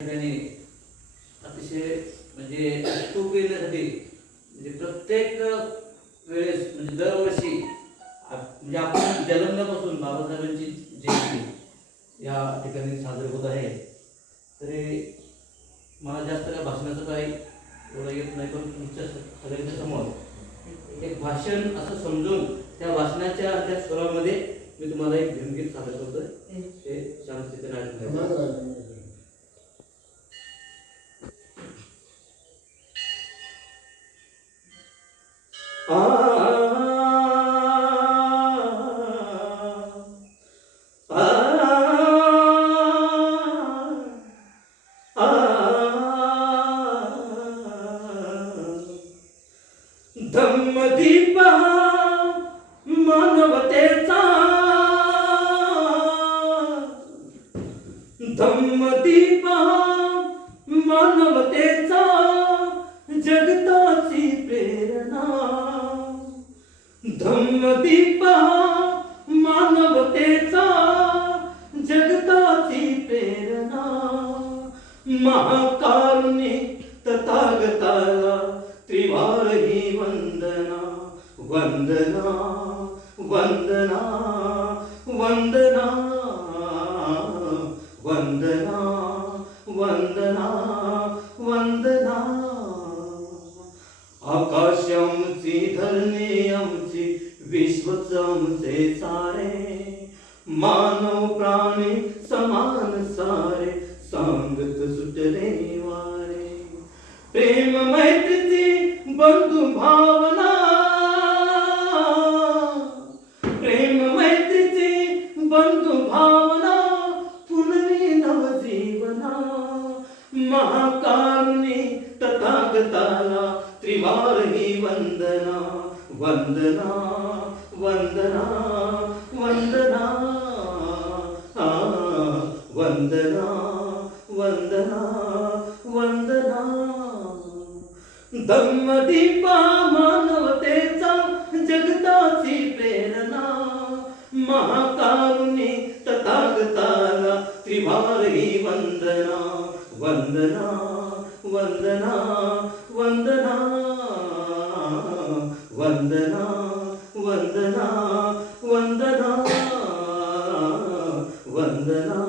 ठिकाणी अतिशय म्हणजे तूप येण्यासाठी म्हणजे प्रत्येक वेळेस म्हणजे दरवर्षी म्हणजे आपण जन्मल्यापासून बाबासाहेबांची जयंती या ठिकाणी साजरी होत आहे. तरी मला जास्त काय भाषणाचं काही एवढं येत नाही पण तुमच्या सगळ्यांच्या समोर एक भाषण असं समजून त्या भाषणाच्या त्या स्वरामध्ये मी तुम्हाला एक भीमगीत सादर करतोय. ते धम्मदीपा मानवतेचा धम्मदीपा मानवतेचा जगताची प्रेरणा. धम्मदीपा मानवतेचा जगताची प्रेरणा. महाकारुणी तथागताला त्रिवार ही वंदना. वंदना वंदना वंदना वंदना वंदना वंदना. आकाश आमची धरणी आमची विश्वच आमचे सारे मानव प्राणी समान सारे सांगत सुटले वारे. प्रेम मैत्रीची बंधू भावना प्रेम मैत्रीची बंधू भावना पुनवी नवजीवना महाकारुणी तथागताला त्रिवार ही वंदना वंदना वंदना वंदना आ, वंदना वंदना वंदना धम्मदीपा मानवतेचा जगताची प्रेरणा महाकारुणी तथागताला त्रिवार ही वंदना वंदना వందనా వందనా వందనా వందనా వందనా వందనా